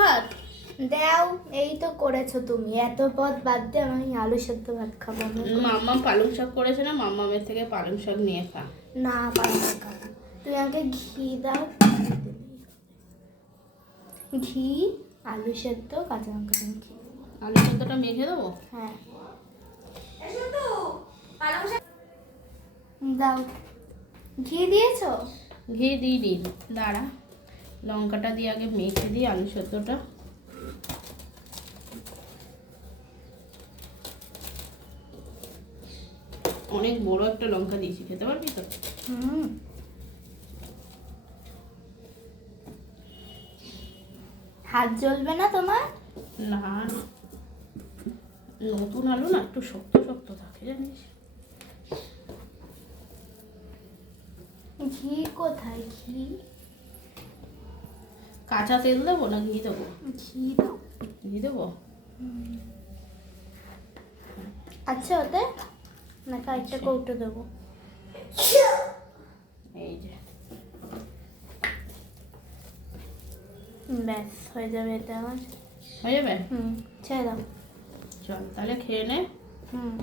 ভাত দাও, এই তো করেছো তুমি। এত পদ বাদ দিয়ে আমি আলু সেদ্ধ ভাত খাবো। মাম্মা পালং শাক করেছে না, মাম্মামের থেকে পালং শাক নিয়ে খা। না, পালং শাক খাবো। তুমি আমাকে ঘি দাও, ঘি, আলু সেদ্ধ, কাঁচা লঙ্কা দিয়ে ঘি। আলু সেদ্ধটা মেখে দেবো। হ্যাঁ দাও। ঘি দিয়েছো? ঘি দিয়ে দিই, দাঁড়া, লঙ্কাটা দিয়ে আগে মেখে দিই আলু সেদ্ধটা। অনেক বড় একটা লঙ্কা দিয়েছি, খেতে পারবি তো? হুম। হাত জ্বলবে না তোমার? না, নতুন আলু না, একটু শক্ত শক্ত থাকে জানিস। ঘি কোথায়? ঘি কাঁচা তেল দেবো না ঘি দেবো? ঘি দাও। ঘি দেবো। আচ্ছা, ওতে নাকি একটা কৌটো দেবো? এই যে ব্যাস হয়ে যাবে এটা আমার। হয়ে যাবে। ছেড়ে দাও। চল তাহলে খেয়ে নে। হুম।